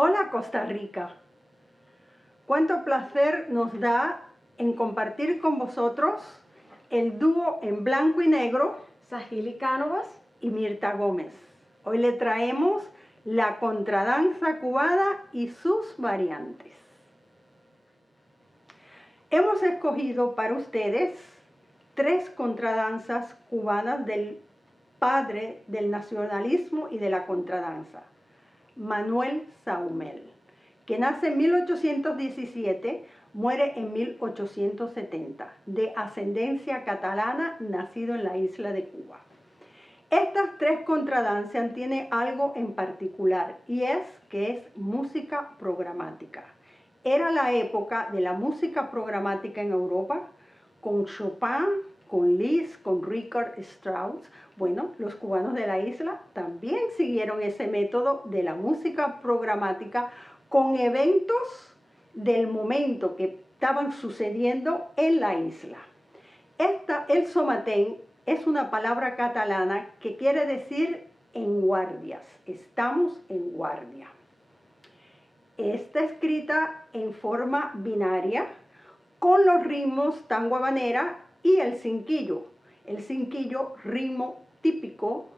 Hola Costa Rica, cuánto placer nos da en compartir con vosotros el dúo en blanco y negro, Sahili Cánovas y Mirta Gómez. Hoy le traemos la contradanza cubana y sus variantes. Hemos escogido para ustedes 3 contradanzas cubanas del padre del nacionalismo y de la contradanza, Manuel Saumell, que nace en 1817, muere en 1870, de ascendencia catalana, nacido en la isla de Cuba. Estas 3 contradanzas tienen algo en particular, y es que es música programática. Era la época de la música programática en Europa, con Chopin, con Liszt, con Richard Strauss. Bueno, los cubanos de la isla también siguieron ese método de la música programática con eventos del momento que estaban sucediendo en la isla. El somatén es una palabra catalana que quiere decir en guardias. Estamos en guardia. Está escrita en forma binaria con los ritmos tango habanera y el cinquillo. El cinquillo, ritmo típico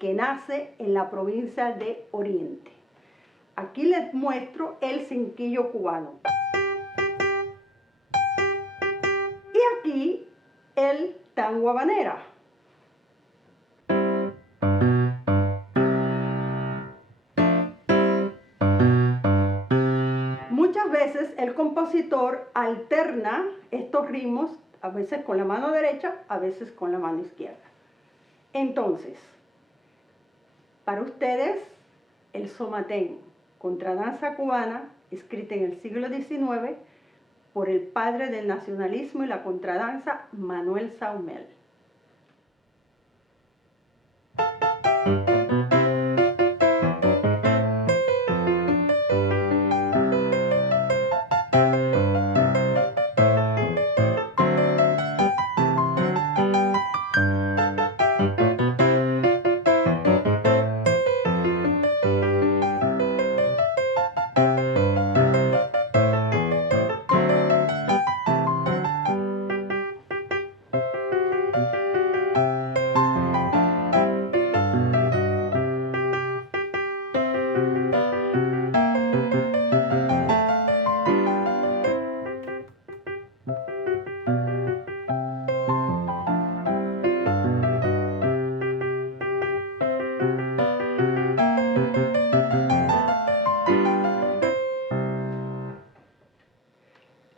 que nace en la provincia de Oriente. Aquí les muestro el cinquillo cubano. Y aquí el tango habanera. Muchas veces el compositor alterna estos ritmos, a veces con la mano derecha, a veces con la mano izquierda. Entonces, para ustedes, el somatén, contradanza cubana, escrita en el siglo XIX por el padre del nacionalismo y la contradanza, Manuel Saumell.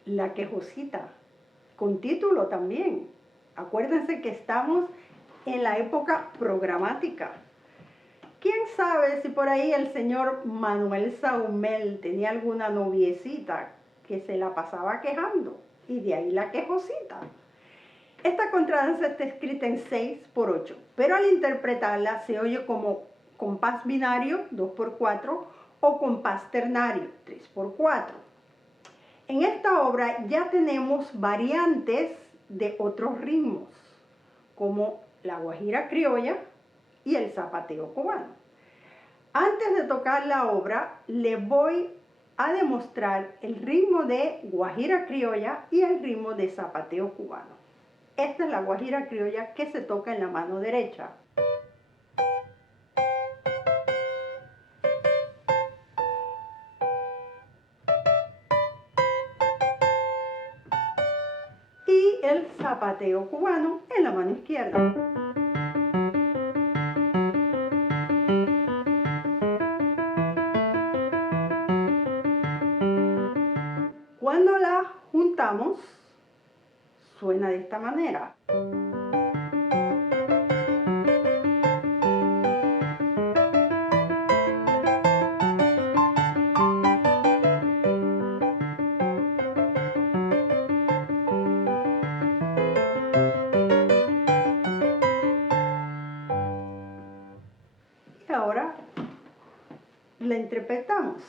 La quejosita, con título también. Acuérdense que estamos en la época programática. ¿Quién sabe si por ahí el señor Manuel Saumell tenía alguna noviecita que se la pasaba quejando? Y de ahí la quejosita. Esta contradanza está escrita en 6/8, pero al interpretarla se oye como compás binario 2/4 o compás ternario 3/4. En esta obra ya tenemos variantes de otros ritmos, como la guajira criolla y el zapateo cubano. Antes de tocar la obra, les voy a demostrar el ritmo de guajira criolla y el ritmo de zapateo cubano. Esta es la guajira criolla que se toca en la mano derecha. Y el zapateo cubano en la mano izquierda. Cuando la juntamos, suena de esta manera. Y ahora la interpretamos.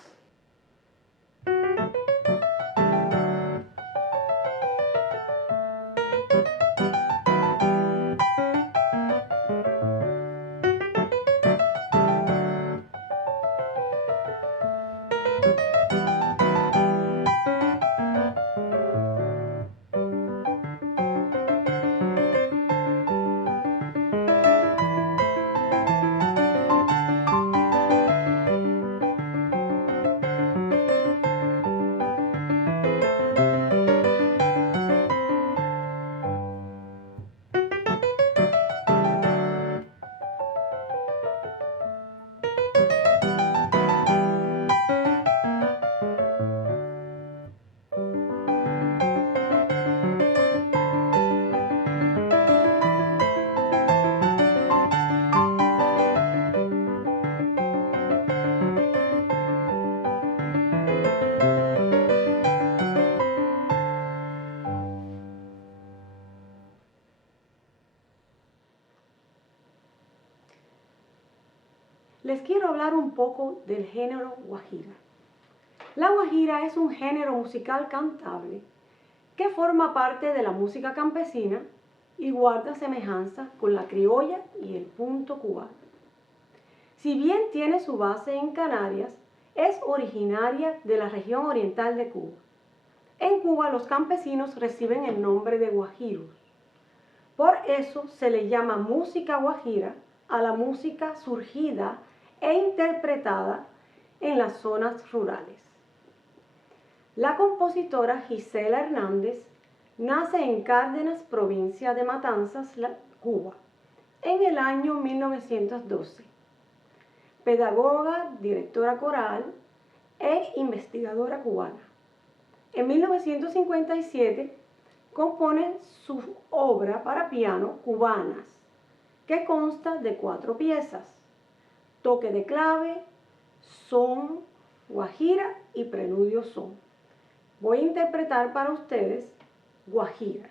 les quiero hablar un poco del género guajira. La guajira es un género musical cantable que forma parte de la música campesina y guarda semejanza con la criolla y el punto cubano. Si bien tiene su base en Canarias, es originaria de la región oriental de Cuba. En Cuba los campesinos reciben el nombre de guajiros. Por eso se le llama música guajira a la música surgida e interpretada en las zonas rurales. La compositora Gisela Hernández nace en Cárdenas, provincia de Matanzas, Cuba, en el año 1912. Pedagoga, directora coral e investigadora cubana. En 1957 compone su obra para piano Cubanas, que consta de 4 piezas: toque de clave, son, guajira y preludio son. Voy a interpretar para ustedes guajira.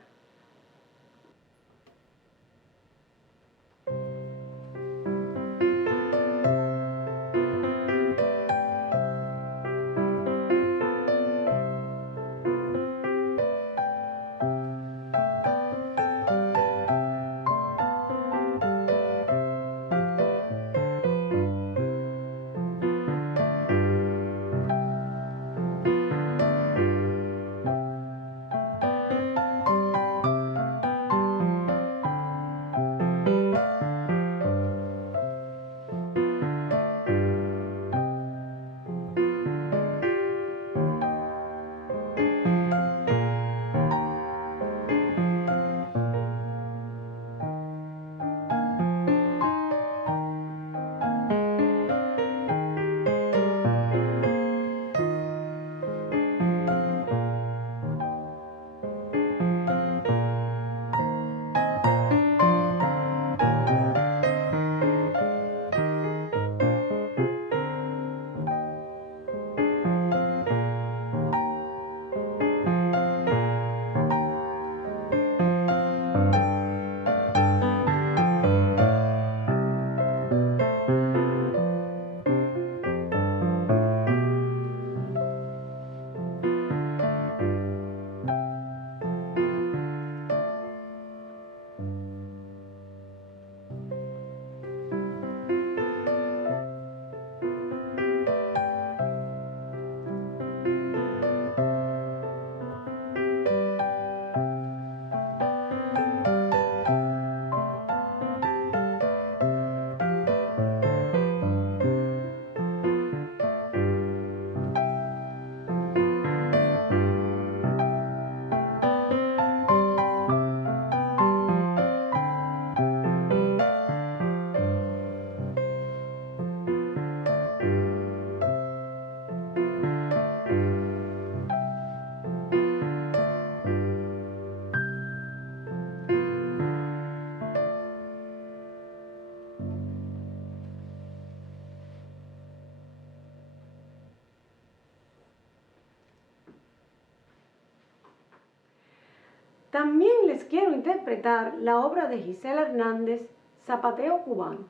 También les quiero interpretar la obra de Gisela Hernández, Zapateo Cubano,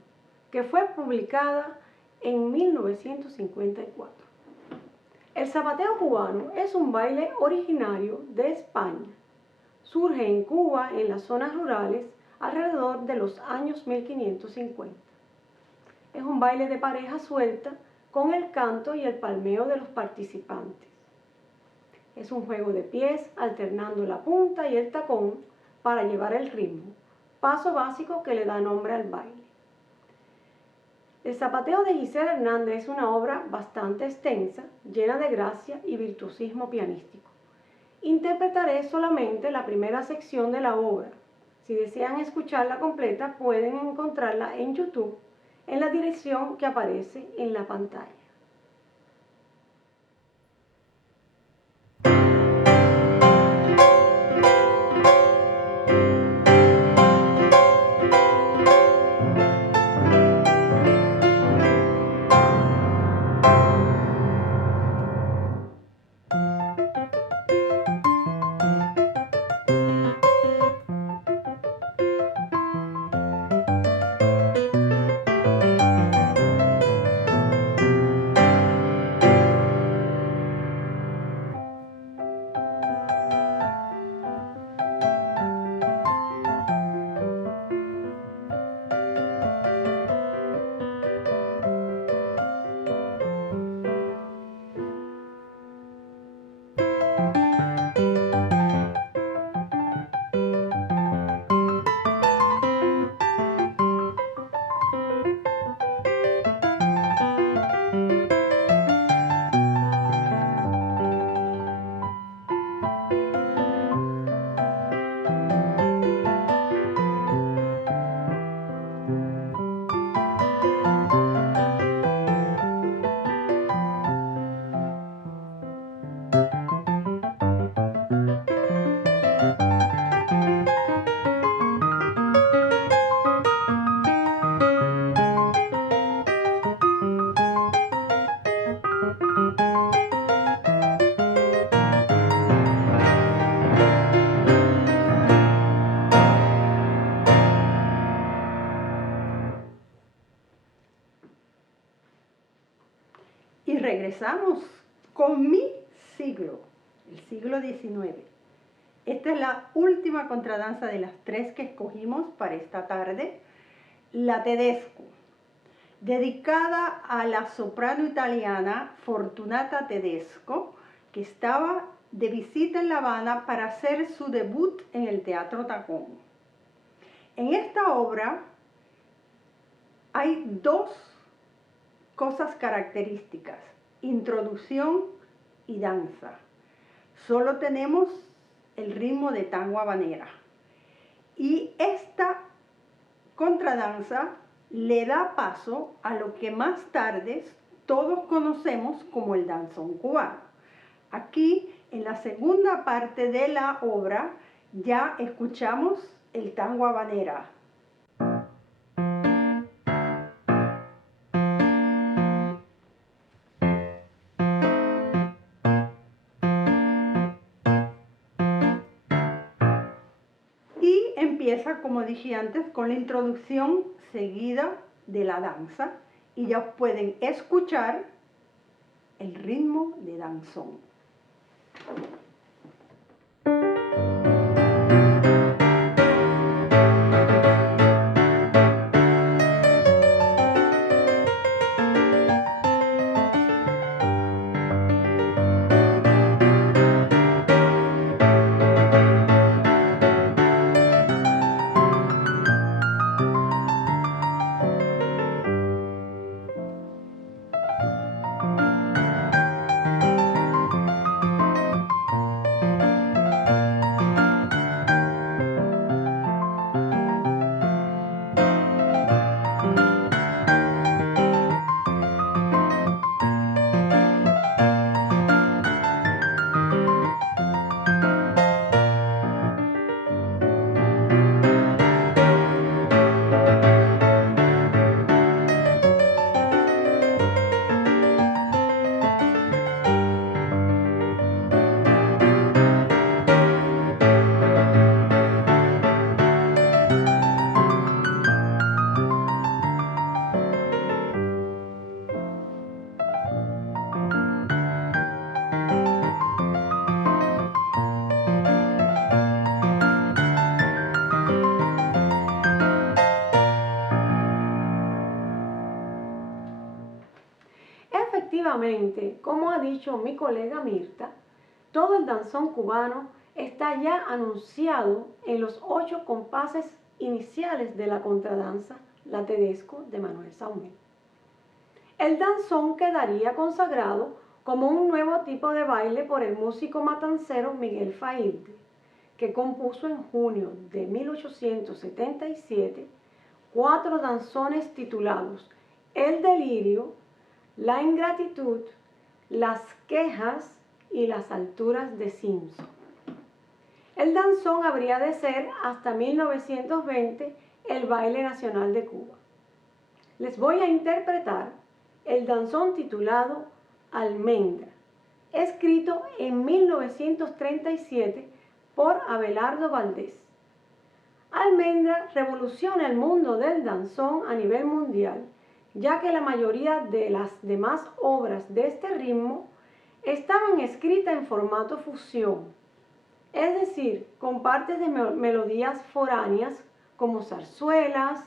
que fue publicada en 1954. El zapateo cubano es un baile originario de España. Surge en Cuba, en las zonas rurales, alrededor de los años 1550. Es un baile de pareja suelta con el canto y el palmeo de los participantes. Es un juego de pies alternando la punta y el tacón para llevar el ritmo, paso básico que le da nombre al baile. El zapateo de Gisela Hernández es una obra bastante extensa, llena de gracia y virtuosismo pianístico. Interpretaré solamente la primera sección de la obra. Si desean escucharla completa, pueden encontrarla en YouTube en la dirección que aparece en la pantalla. Y regresamos con mi siglo, el siglo XIX. Esta es la última contradanza de las 3 que escogimos para esta tarde, la Tedesco, dedicada a la soprano italiana Fortunata Tedesco, que estaba de visita en La Habana para hacer su debut en el Teatro Tacón. En esta obra hay 2 cosas características: introducción y danza. Solo tenemos el ritmo de tango habanera. Y esta contradanza le da paso a lo que más tarde todos conocemos como el danzón cubano. Aquí, en la segunda parte de la obra, ya escuchamos el tango habanera. Y empieza, como dije antes, con la introducción seguida de la danza, y ya pueden escuchar el ritmo de danzón. Efectivamente, como ha dicho mi colega Mirta, todo el danzón cubano está ya anunciado en los 8 compases iniciales de la contradanza La Tedesco de Manuel Saumell. El danzón quedaría consagrado como un nuevo tipo de baile por el músico matancero Miguel Failde, que compuso en junio de 1877 4 danzones titulados El Delirio, La Ingratitud, Las Quejas y Las Alturas de Simpson. El danzón habría de ser hasta 1920 el baile nacional de Cuba. Les voy a interpretar el danzón titulado Almendra, escrito en 1937 por Abelardo Valdés. Almendra revoluciona el mundo del danzón a nivel mundial, ya que la mayoría de las demás obras de este ritmo estaban escritas en formato fusión, es decir, con partes de melodías foráneas como zarzuelas,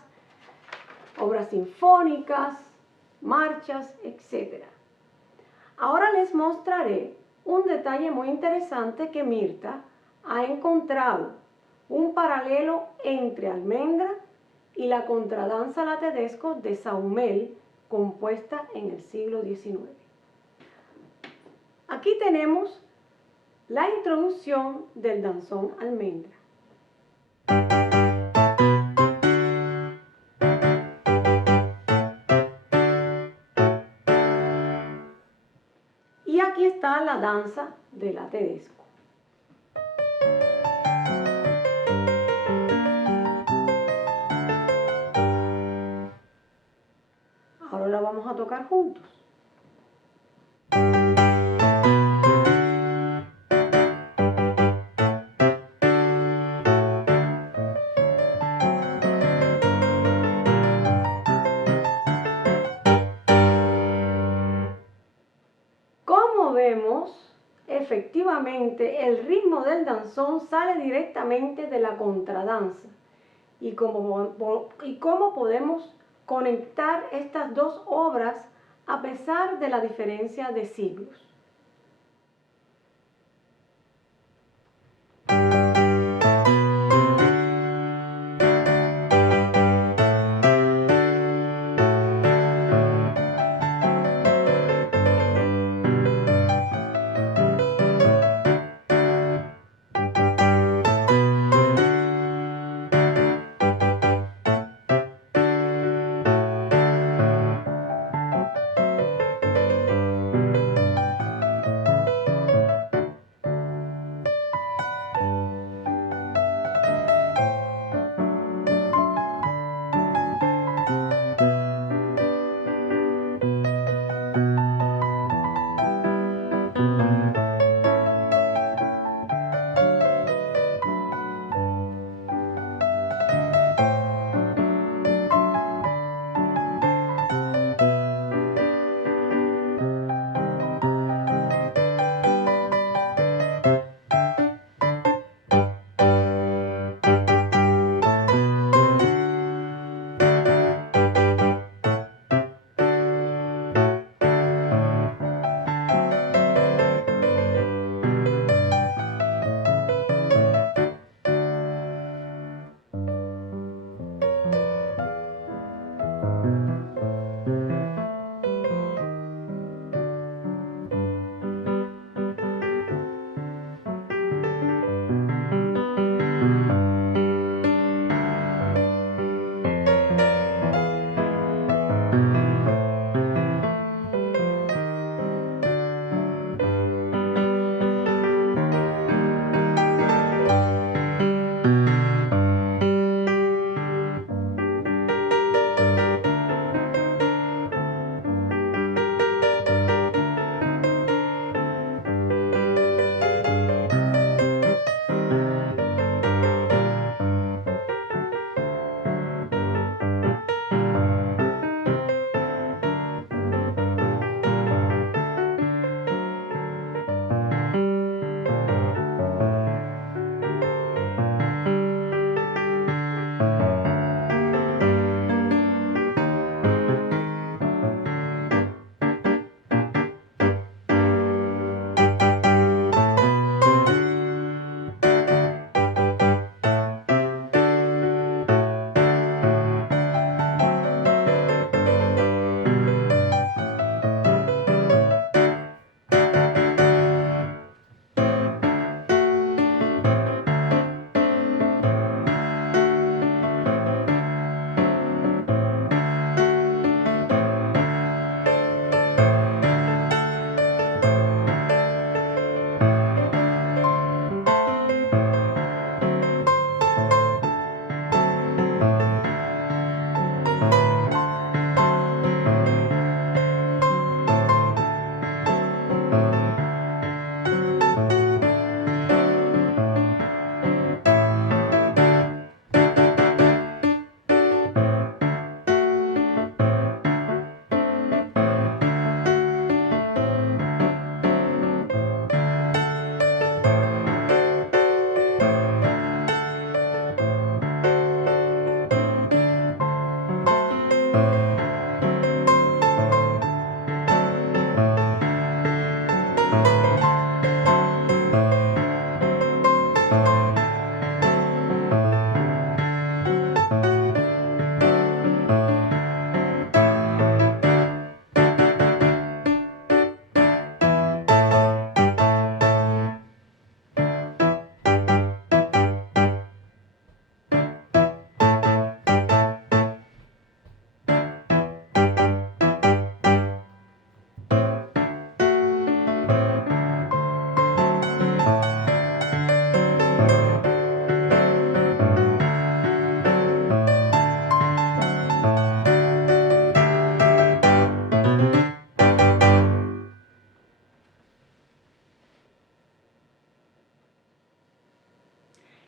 obras sinfónicas, marchas, etc. Ahora les mostraré un detalle muy interesante que Mirta ha encontrado, un paralelo entre Almendra y la contradanza La Tedesco de Saumell, compuesta en el siglo XIX. Aquí tenemos la introducción del danzón Almendra. Y aquí está la danza de La Tedesco. vamos a tocar juntos. Como vemos, efectivamente el ritmo del danzón sale directamente de la contradanza. Y cómo podemos conectar estas dos obras a pesar de la diferencia de siglos.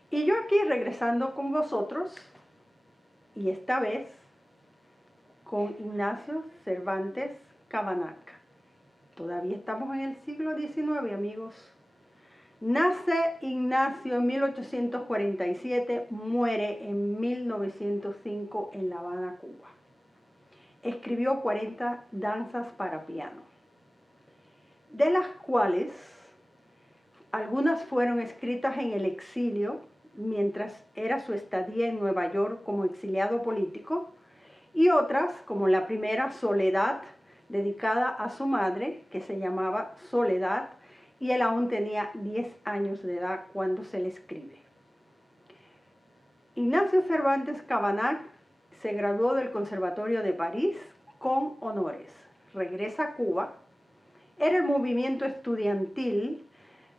Y yo aquí regresando con vosotros, y esta vez con Ignacio Cervantes Cabanac. Todavía estamos en el siglo XIX, amigos. Nace Ignacio en 1847, muere en 1905 en La Habana, Cuba. Escribió 40 danzas para piano, de las cuales algunas fueron escritas en el exilio, mientras era su estadía en Nueva York como exiliado político, y otras, como la primera, Soledad, dedicada a su madre, que se llamaba Soledad, y él aún tenía 10 años de edad cuando se le escribe. Ignacio Cervantes Cabanac se graduó del Conservatorio de París con honores. Regresa a Cuba. Era el movimiento estudiantil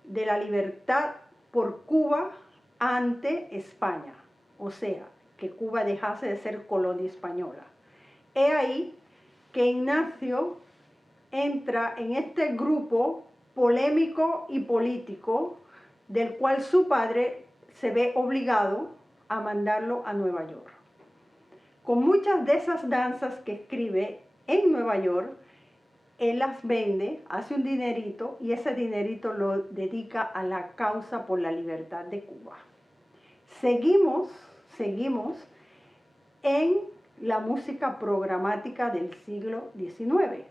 de la libertad por Cuba ante España, o sea, que Cuba dejase de ser colonia española. He ahí que Ignacio entra en este grupo polémico y político, del cual su padre se ve obligado a mandarlo a Nueva York. Con muchas de esas danzas que escribe en Nueva York, él las vende, hace un dinerito y ese dinerito lo dedica a la causa por la libertad de Cuba. Seguimos en la música programática del siglo XIX.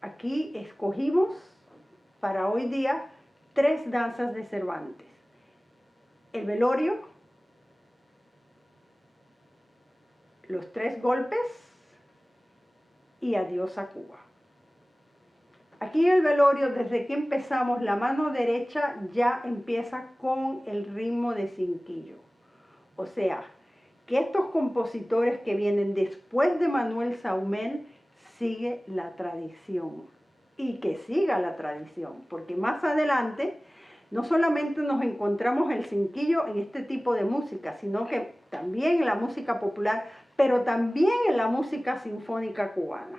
Aquí escogimos para hoy día 3 danzas de Cervantes: el velorio, los 3 golpes y adiós a Cuba. Aquí en el velorio, desde que empezamos, la mano derecha ya empieza con el ritmo de cinquillo. O sea, que estos compositores que vienen después de Manuel Saumell sigue la tradición. Y que siga la tradición, porque más adelante no solamente nos encontramos el cinquillo en este tipo de música, sino que también en la música popular, pero también en la música sinfónica cubana.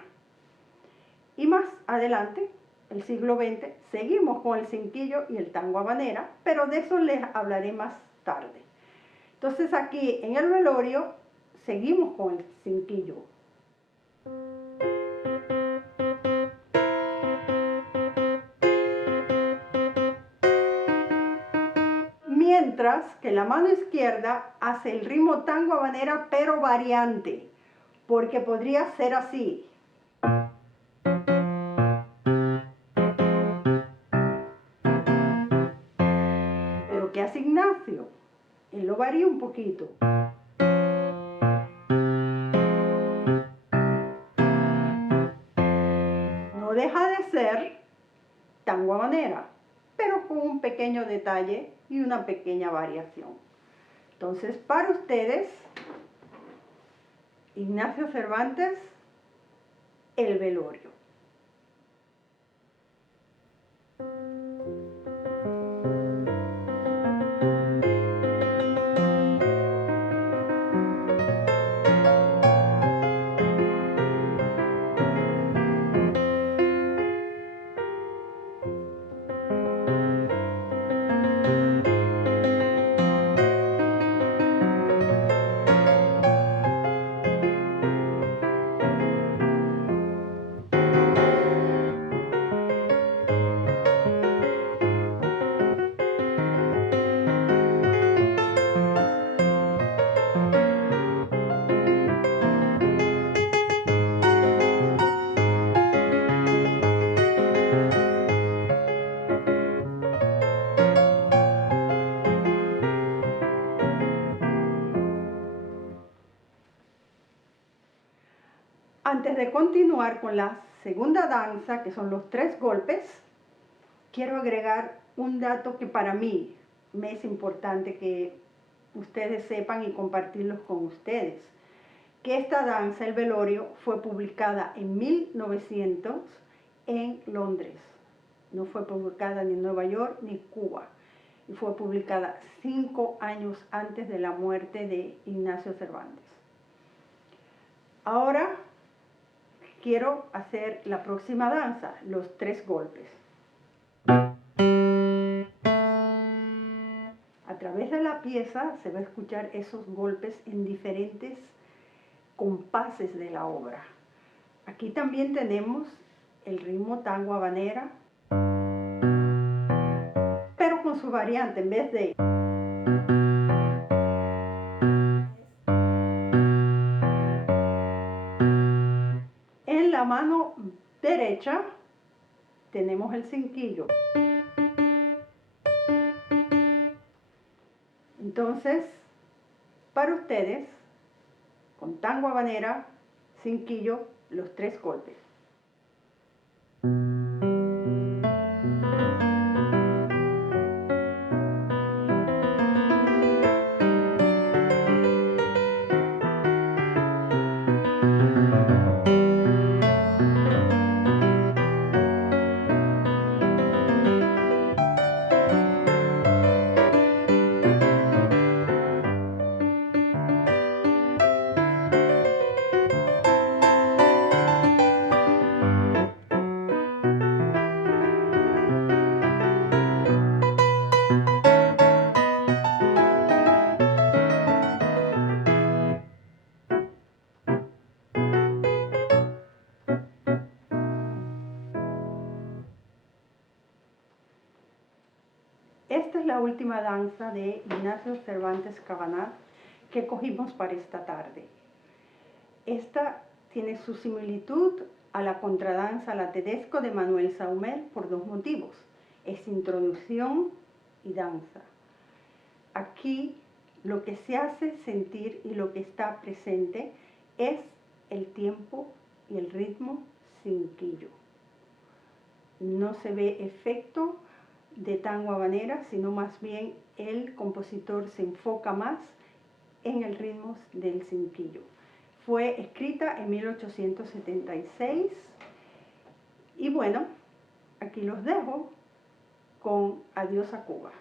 Y más adelante, el siglo XX, seguimos con el cinquillo y el tango habanera, pero de eso les hablaré más tarde. Entonces aquí en el velorio seguimos con el cinquillo. Mientras que la mano izquierda hace el ritmo tango habanera, pero variante, porque podría ser así. Pero ¿qué hace Ignacio? Él lo varía un poquito. No deja de ser tango habanera, pero con un pequeño detalle y una pequeña variación. Entonces, para ustedes, Ignacio Cervantes, el velorio. Antes de continuar con la segunda danza, que son los 3 golpes, quiero agregar un dato que para mí me es importante que ustedes sepan y compartirlos con ustedes. Que esta danza, el velorio, fue publicada en 1900 en Londres. No fue publicada ni en Nueva York ni Cuba. Y fue publicada 5 años antes de la muerte de Ignacio Cervantes. Ahora quiero hacer la próxima danza, los 3 golpes. través de la pieza se va a escuchar esos golpes en diferentes compases de la obra. Aquí también tenemos el ritmo tango habanera, pero con su variante, en vez de en la mano derecha tenemos el cinquillo. Entonces, para ustedes, con tango habanera, cinquillo, los 3 golpes. Esta es la última danza de Ignacio Cervantes Cabanat que cogimos para esta tarde. Esta tiene su similitud a la contradanza La Tedesco de Manuel Saumel por 2 motivos. Es introducción y danza. Aquí lo que se hace sentir y lo que está presente es el tiempo y el ritmo cinquillo. No se ve efecto de tango habanera, sino más bien el compositor se enfoca más en el ritmo del cinquillo. Fue escrita en 1876 y bueno, aquí los dejo con Adiós a Cuba.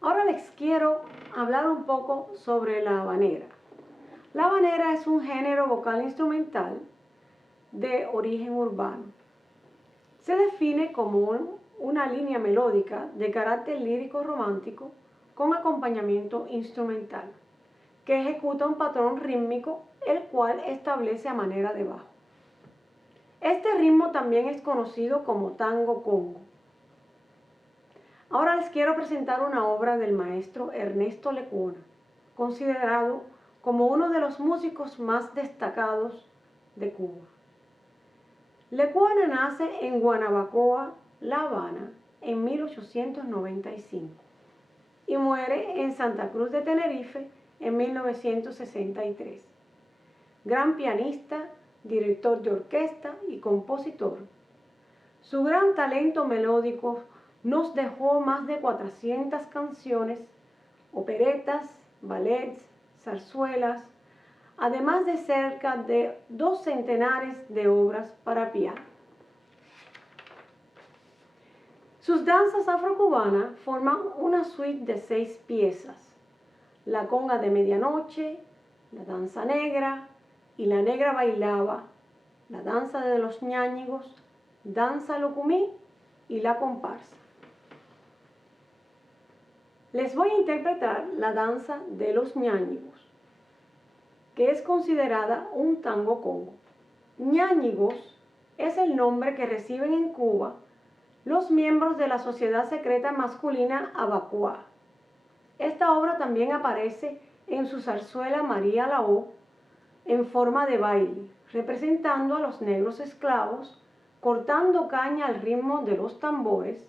Ahora les quiero hablar un poco sobre la habanera. La habanera es un género vocal instrumental de origen urbano. Se define como una línea melódica de carácter lírico romántico con acompañamiento instrumental, que ejecuta un patrón rítmico el cual establece a manera de bajo. Este ritmo también es conocido como tango congo. Ahora les quiero presentar una obra del maestro Ernesto Lecuona, considerado como uno de los músicos más destacados de Cuba. Lecuona nace en Guanabacoa, La Habana, en 1895 y muere en Santa Cruz de Tenerife en 1963. gran pianista, director de orquesta y compositor. Su gran talento melódico nos dejó más de 400 canciones, operetas, ballets, zarzuelas, además de cerca de 2 centenares de obras para piano. Sus danzas afrocubanas forman una suite de 6 piezas: la conga de medianoche, la danza negra y la negra bailaba, la danza de los ñáñigos, danza locumí y la comparsa. Les voy a interpretar la danza de los ñáñigos, que es considerada un tango congo. Ñáñigos es el nombre que reciben en Cuba los miembros de la sociedad secreta masculina Abacuá. Esta obra también aparece en su zarzuela María la O en forma de baile, representando a los negros esclavos, cortando caña al ritmo de los tambores,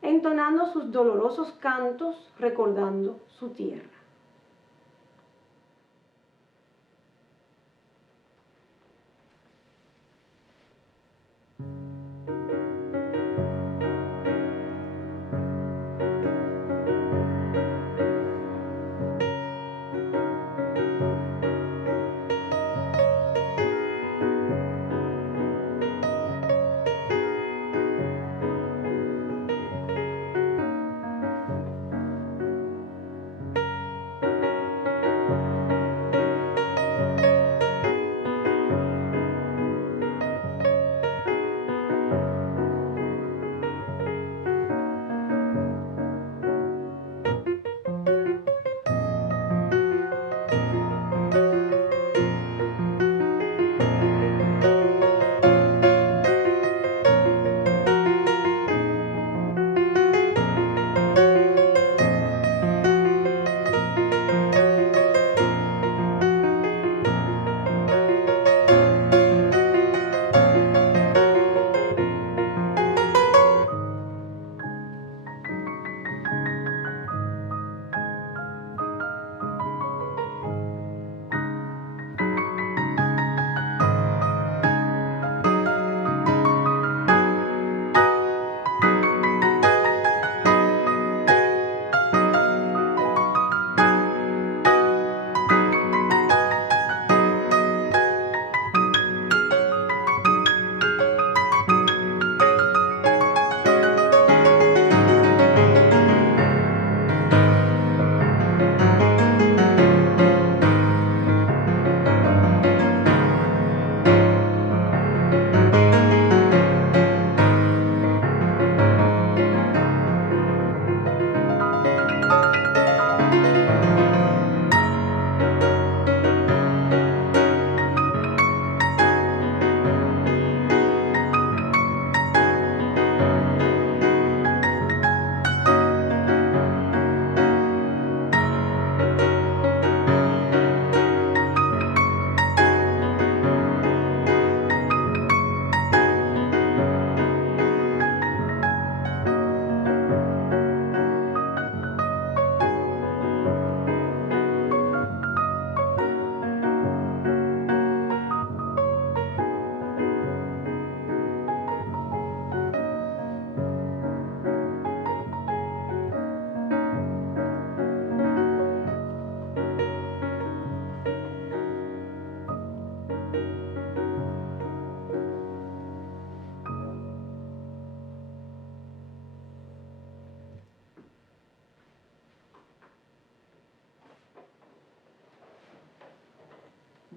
entonando sus dolorosos cantos, recordando su tierra.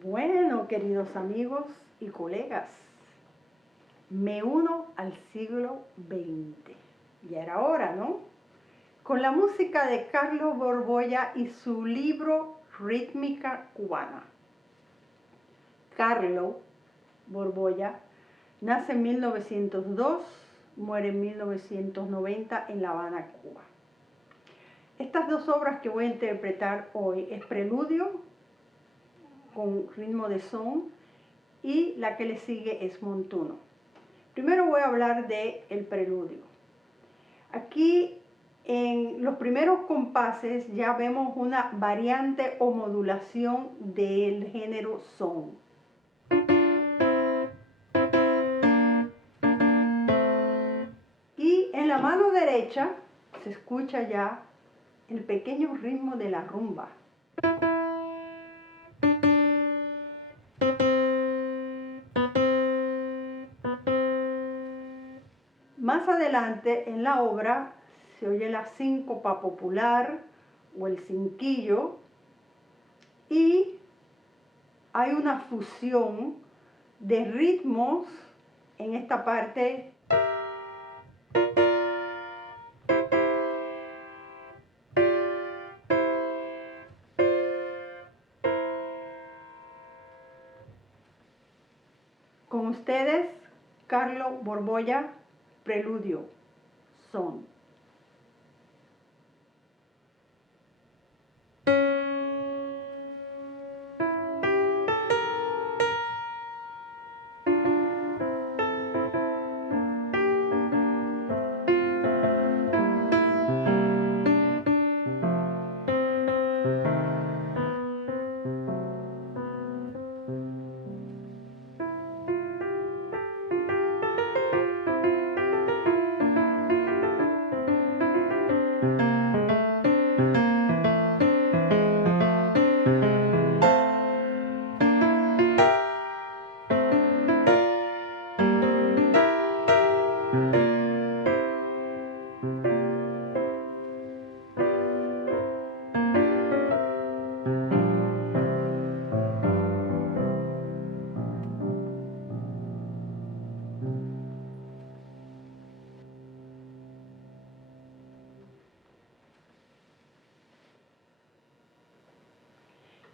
Bueno, queridos amigos y colegas, me uno al siglo XX. Ya era hora, ¿no? Con la música de Carlos Borbolla y su libro Rítmica Cubana. Carlos Borbolla nace en 1902, muere en 1990 en La Habana, Cuba. Estas 2 obras que voy a interpretar hoy es Preludio, con ritmo de son, y la que le sigue es Montuno. Primero voy a hablar del preludio. Aquí en los primeros compases ya vemos una variante o modulación del género son. la mano derecha se escucha ya el pequeño ritmo de la rumba. Más adelante en la obra se oye la síncopa popular o el cinquillo y hay una fusión de ritmos en esta parte. Con ustedes, Carlo Borbolla, Preludio, son.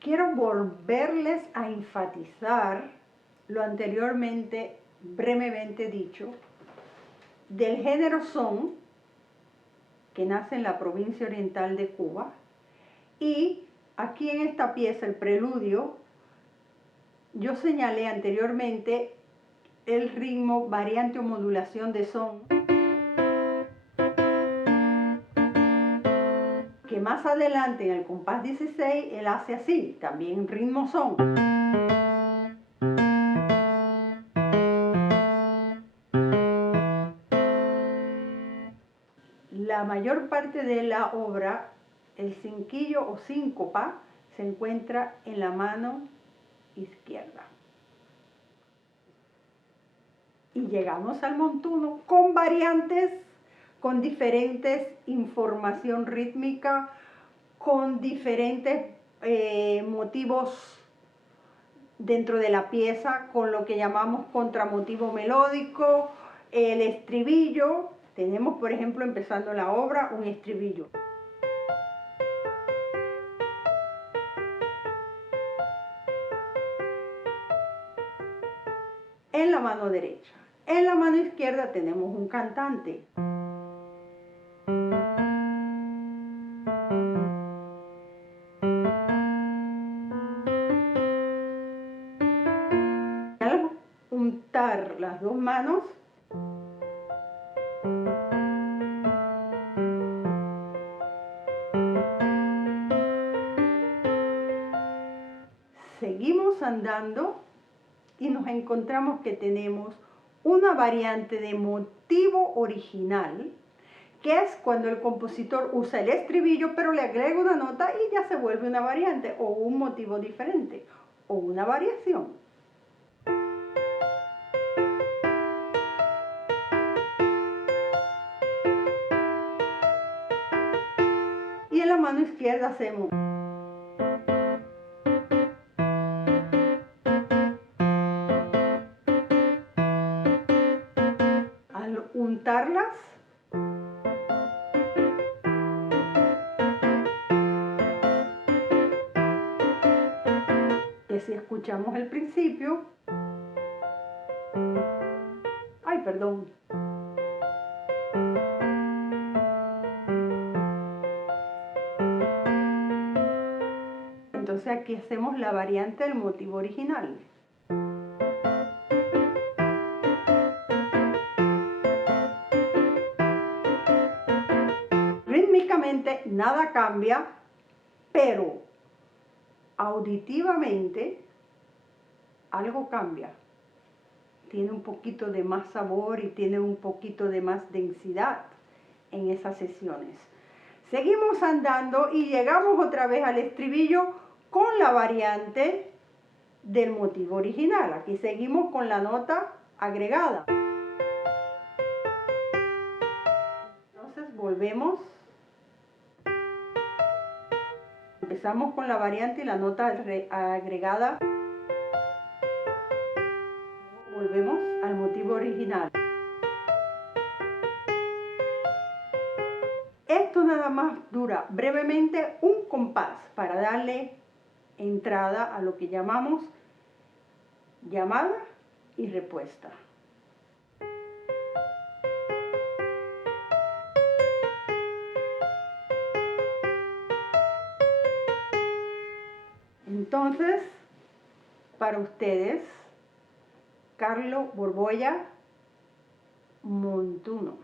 Quiero volverles a enfatizar lo anteriormente brevemente dicho del género son, que nace en la provincia oriental de Cuba, y aquí en esta pieza, el preludio, yo señalé anteriormente el ritmo, variante o modulación de son, que más adelante en el compás 16 él hace así, también ritmo son. La mayor parte de la obra, el cinquillo o síncopa, se encuentra en la mano izquierda. Y llegamos al montuno con variantes, con diferentes información rítmica, con diferentes motivos dentro de la pieza, con lo que llamamos contramotivo melódico, el estribillo. Tenemos, por ejemplo, empezando la obra, un estribillo. En la mano derecha. En la mano izquierda tenemos un cantante. Al untar las dos manos, seguimos andando y nos encontramos que tenemos una variante de motivo original, que es cuando el compositor usa el estribillo pero le agrega una nota y ya se vuelve una variante o un motivo diferente o una variación. Y en la mano izquierda hacemos. Al untarlas, que si escuchamos el principio, ay, perdón. Entonces aquí hacemos la variante del motivo original. Rítmicamente nada cambia, pero auditivamente algo cambia. Tiene un poquito de más sabor y tiene un poquito de más densidad en esas sesiones. Seguimos andando y llegamos otra vez al estribillo con la variante del motivo original. Aquí seguimos con la nota agregada. Entonces volvemos. Empezamos con la variante y la nota agregada. Volvemos al motivo original. Esto nada más dura brevemente un compás para darle entrada a lo que llamamos llamada y respuesta. Entonces, para ustedes, Carlo Borbolla Montuno.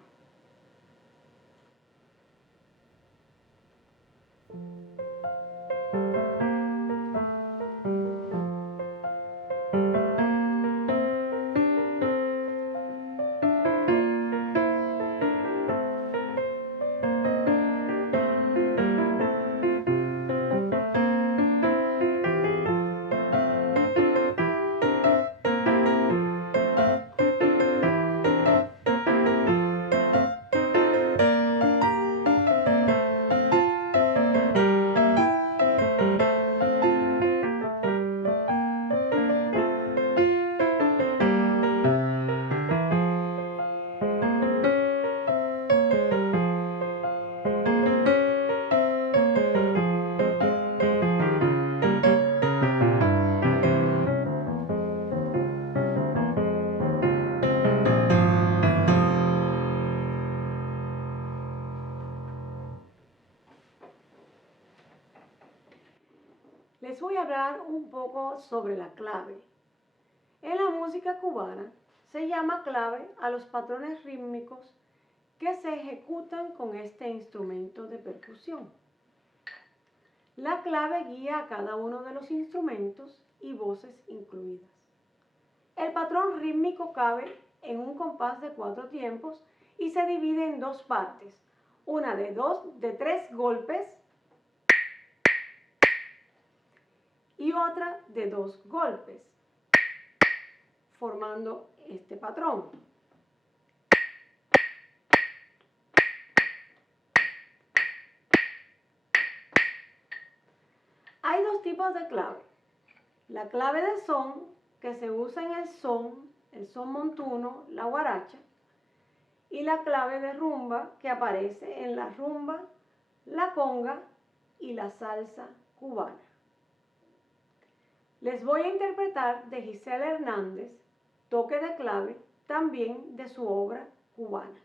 Les voy a hablar un poco sobre la clave. En la música cubana se llama clave a los patrones rítmicos que se ejecutan con este instrumento de percusión. La clave guía a cada uno de los instrumentos y voces incluidas. El patrón rítmico cabe en un compás de 4 tiempos y se divide en 2 partes, una de 3 golpes y otra de 2 golpes, formando este patrón. Hay 2 tipos de clave. La clave de son, que se usa en el son montuno, la guaracha, y la clave de rumba, que aparece en la rumba, la conga y la salsa cubana. Les voy a interpretar de Gisela Hernández, Toque de clave, también de su obra Cubanas.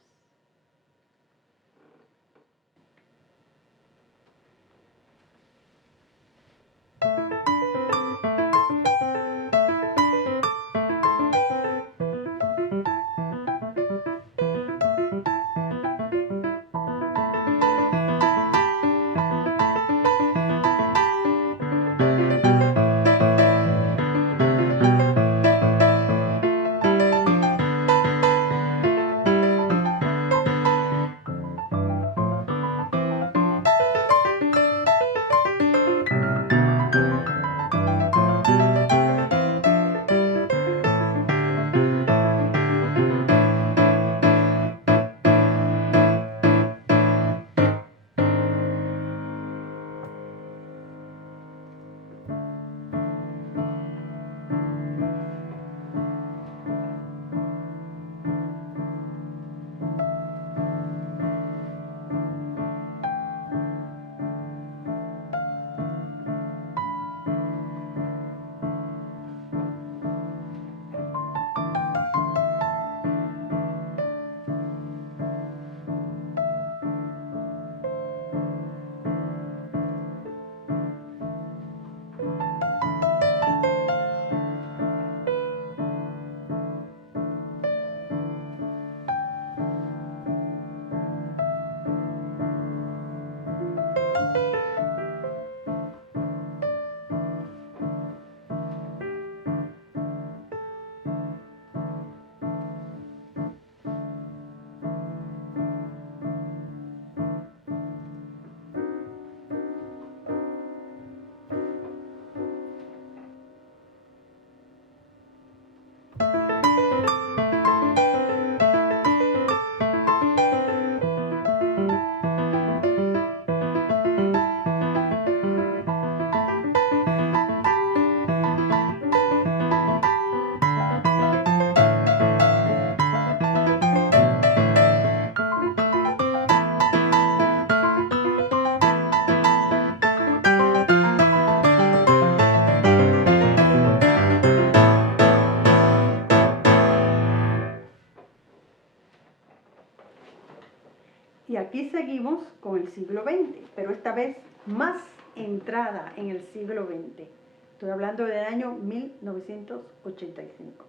aquí seguimos con el siglo XX, pero esta vez más entrada en el siglo XX. Estoy hablando del año 1985.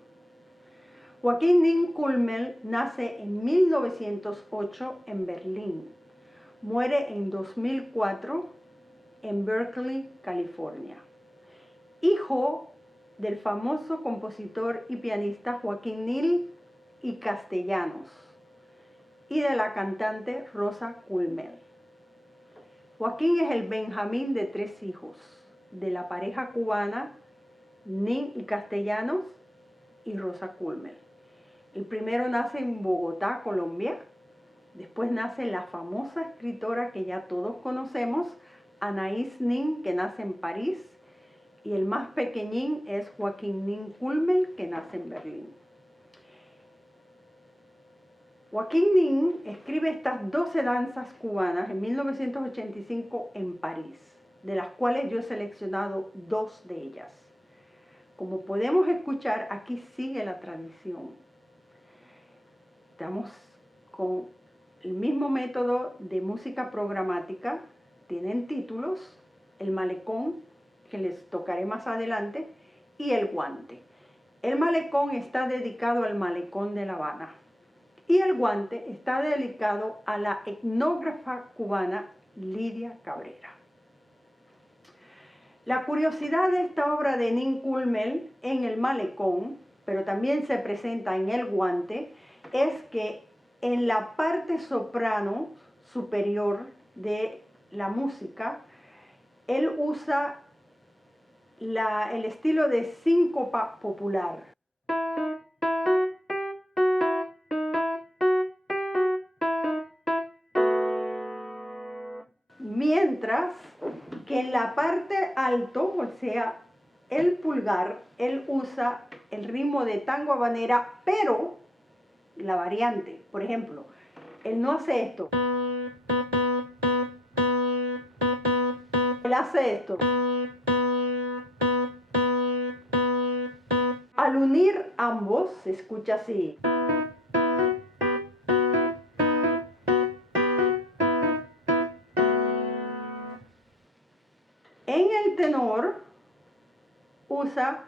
Joaquín Nin Kulmel nace en 1908 en Berlín. Muere en 2004 en Berkeley, California. Hijo del famoso compositor y pianista Joaquín Nin y Castellanos y de la cantante Rosa Kulmel. Joaquín es el Benjamín de 3 hijos de la pareja cubana Nin y Castellanos y Rosa Kulmel. El primero nace en Bogotá, Colombia. Después nace la famosa escritora que ya todos conocemos, Anaïs Nin, que nace en París. Y el más pequeñín es Joaquín Nin Kulmel, que nace en Berlín. Joaquín Nin escribe estas 12 danzas cubanas en 1985 en París, de las cuales yo he seleccionado 2 de ellas. Como podemos escuchar, aquí sigue la tradición. Estamos con el mismo método de música programática, tienen títulos, El Malecón, que les tocaré más adelante, y El Guante. El Malecón está dedicado al Malecón de La Habana y el Guante está dedicado a la etnógrafa cubana Lidia Cabrera. La curiosidad de esta obra de Nin Kulmel en El Malecón, pero también se presenta en El Guante, es que en la parte soprano superior de la música, él usa el estilo de síncopa popular. Mientras que en la parte alto, o sea, el pulgar, él usa el ritmo de tango habanera, pero la variante. Por ejemplo, él no hace esto. Él hace esto. Al unir ambos, se escucha así. En el tenor usa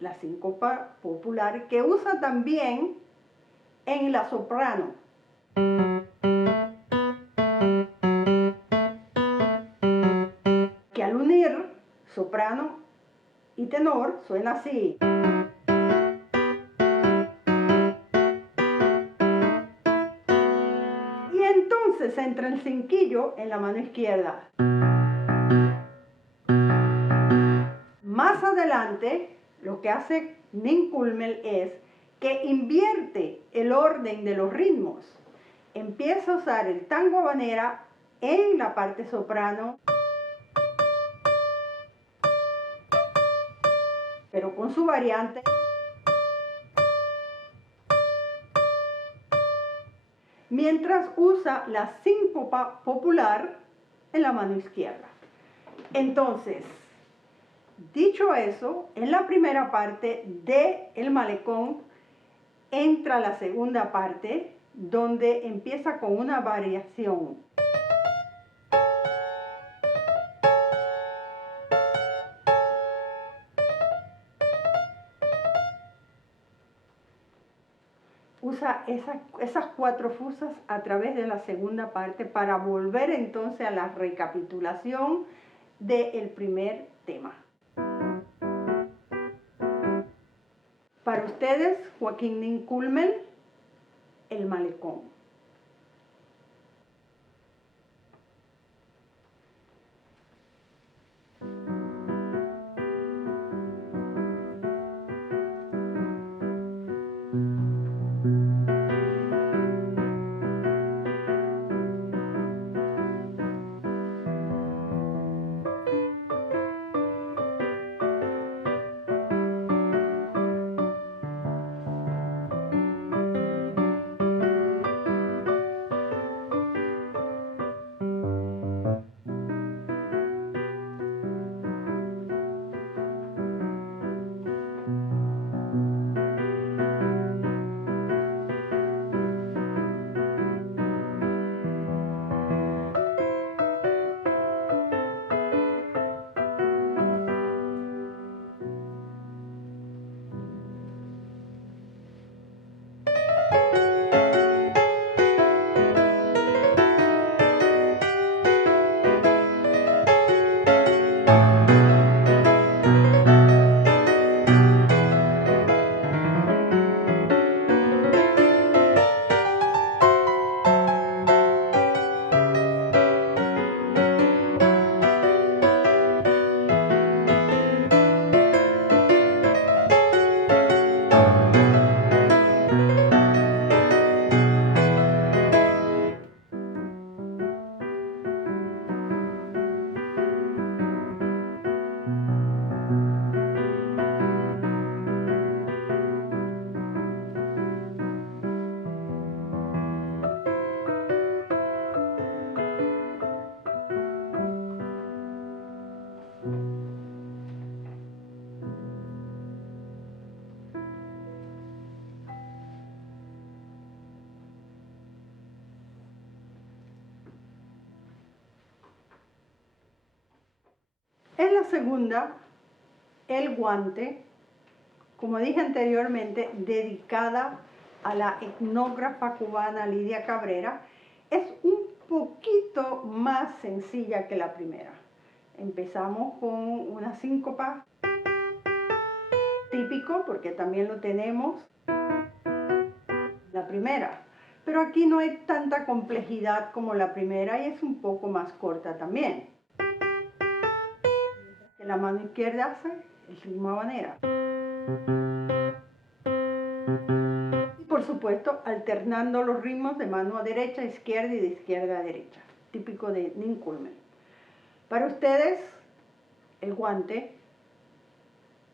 la síncopa popular, que usa también en la soprano. Que al unir soprano y tenor suena así. Y entonces entra el cinquillo en la mano izquierda. Más adelante, lo que hace Nin Kulmel es que invierte el orden de los ritmos. Empieza a usar el tango habanera en la parte soprano, pero con su variante. Mientras usa la síncopa popular en la mano izquierda. Entonces, dicho eso, en la primera parte de El Malecón entra la segunda parte, donde empieza con una variación. Usa esas 4 fusas a través de la segunda parte para volver entonces a la recapitulación del primer tema. Para ustedes, Joaquín Nin Kulmel, El Malecón. pieza segunda, El Guante, como dije anteriormente, dedicada a la etnógrafa cubana Lidia Cabrera, es un poquito más sencilla que la primera. Empezamos con una síncopa típico, porque también lo tenemos la primera, pero aquí no hay tanta complejidad como la primera y es un poco más corta también. La mano izquierda hace el ritmo habanera. Y por supuesto, alternando los ritmos de mano a derecha, izquierda y de izquierda a derecha, típico de Nin Culmen. Para ustedes, El Guante,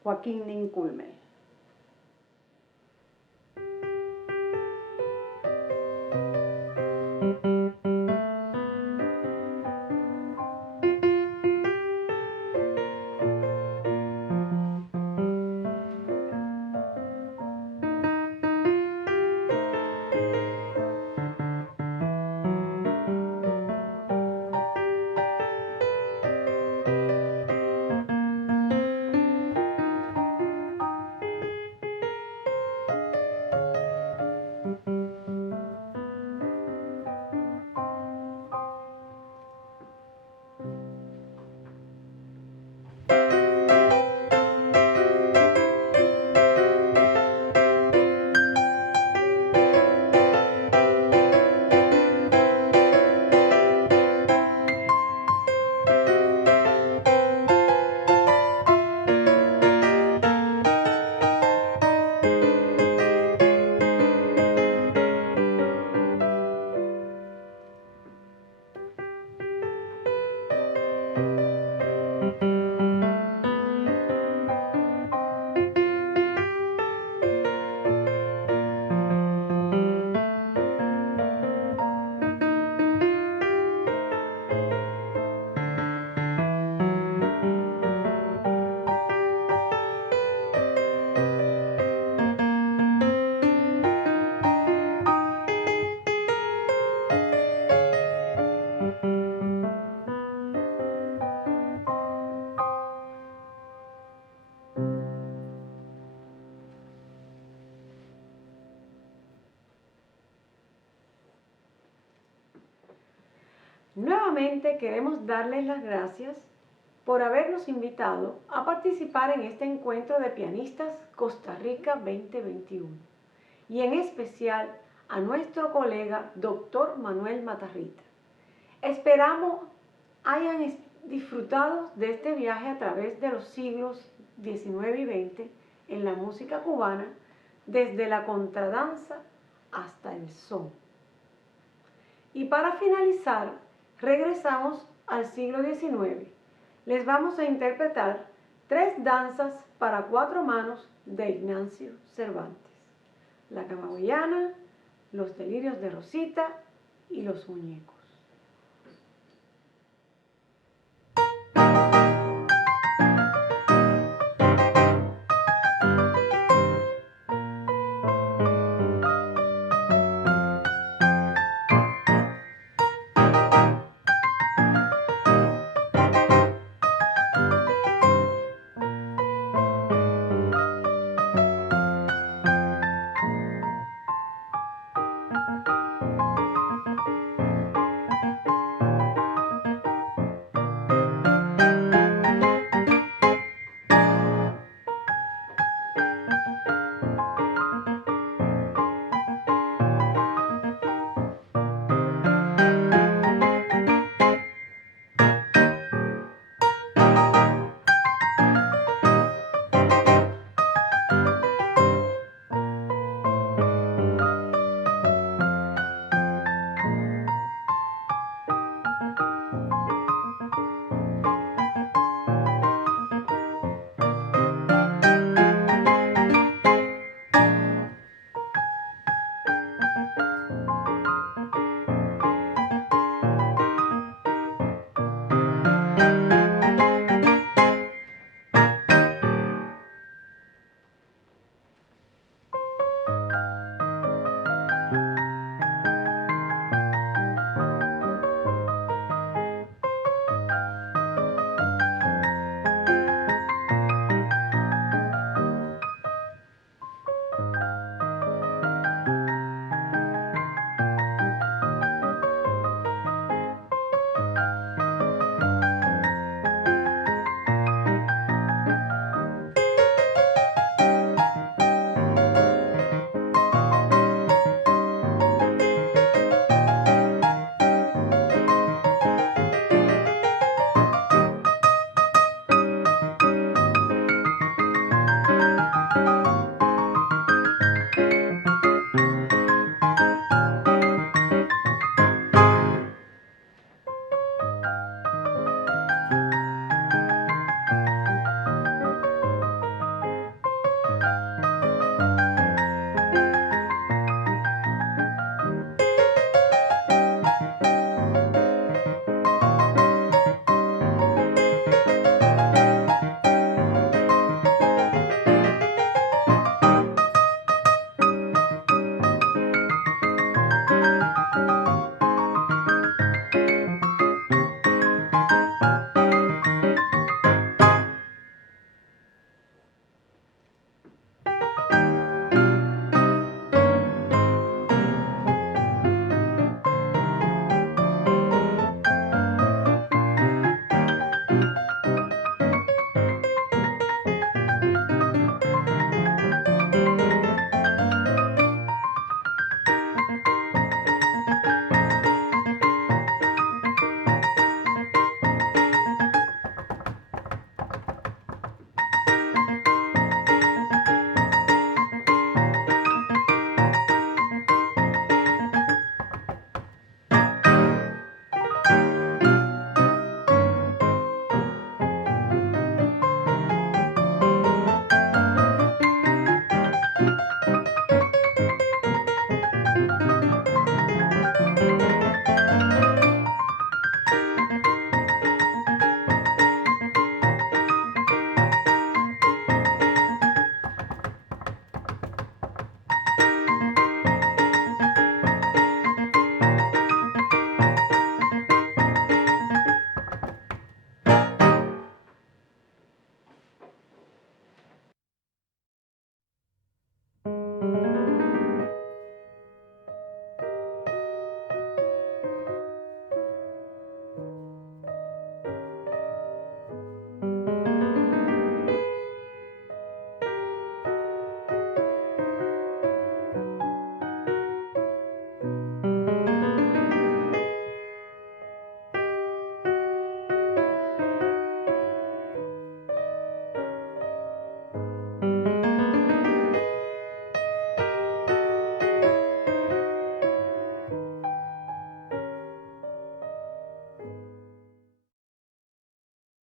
Joaquín Nin Culmen. Nuevamente queremos darles las gracias por habernos invitado a participar en este encuentro de pianistas Costa Rica 2021 y en especial a nuestro colega Dr. Manuel Matarrita. Esperamos hayan disfrutado de este viaje a través de los siglos XIX y XX en la música cubana, desde la contradanza hasta el son. Y para finalizar, regresamos al siglo XIX. Les vamos a interpretar 3 danzas para 4 manos de Ignacio Cervantes: la camagüeyana, los delirios de Rosita y los muñecos.